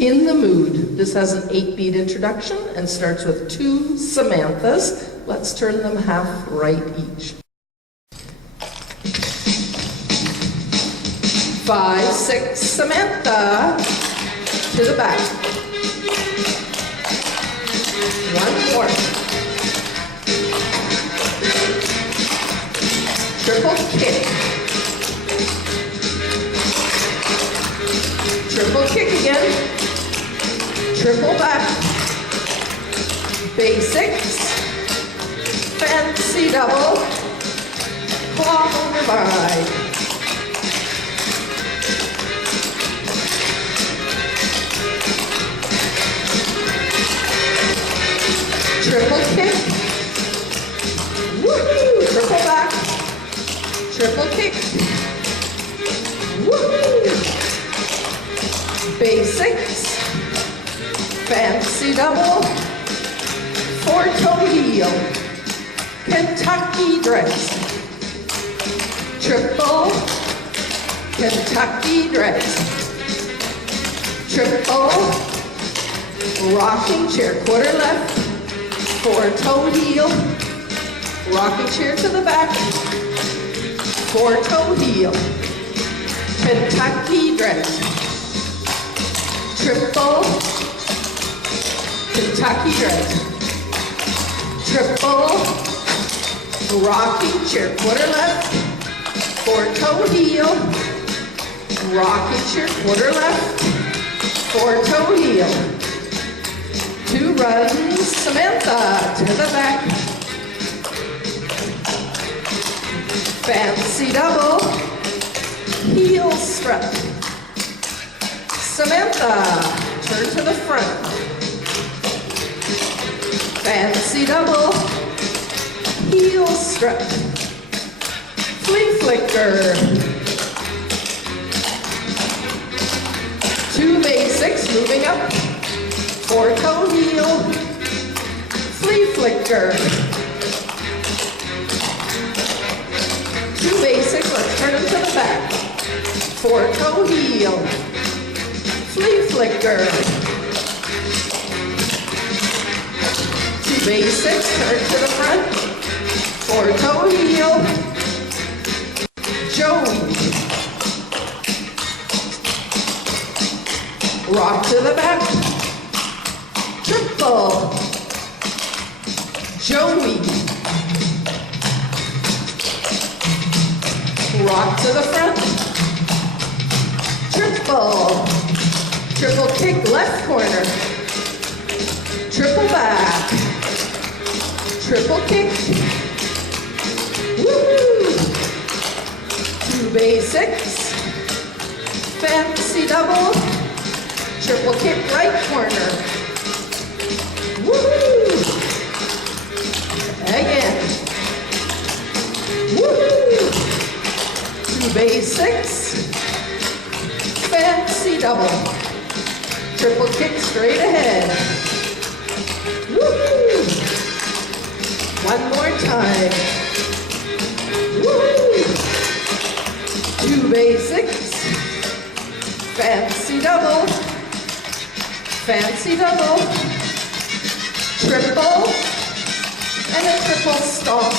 In the Mood. This has an 8-beat introduction and starts with 2 Samanthas. Let's turn them half right each. 5, 6, Samantha. To the back. 1 more. Triple kick. Triple kick again. Triple back. Basics. Fancy double. Clogger by. Triple kick. Woohoo! Triple back. Triple kick. Woohoo! Basics. Fancy double. 4-toe heel. Kentucky dress. Triple. Kentucky dress. Triple. Rocking chair. Quarter left. 4-toe heel. Rocking chair to the back. 4-toe heel. Kentucky dress. Triple. Kentucky dress. Triple. Rocking chair. Quarter left. 4-toe heel. Rocking chair. Quarter left. 4-toe heel. 2 runs, Samantha, to the back. Fancy double, heel strut. Samantha, turn to the front. Fancy double, heel strut. Flea flicker. 2 basics, moving up. 4-toe heel, flea flicker. 2 basics, let's turn them to the back. 4-toe heel, flea flicker. 2 basics, turn to the front. 4-toe heel, Joey. Rock to the back. Triple. Joey. Rock to the front. Triple. Triple kick left corner. Triple back. Triple kick. Woo! 2 basics. Fancy double. Triple kick right corner. Woo! Again. Woo! 2 basics. Fancy double. Triple kick straight ahead. Woo! 1 more time. Woo! 2 basics. Fancy double. Fancy double. Triple, and a triple stomp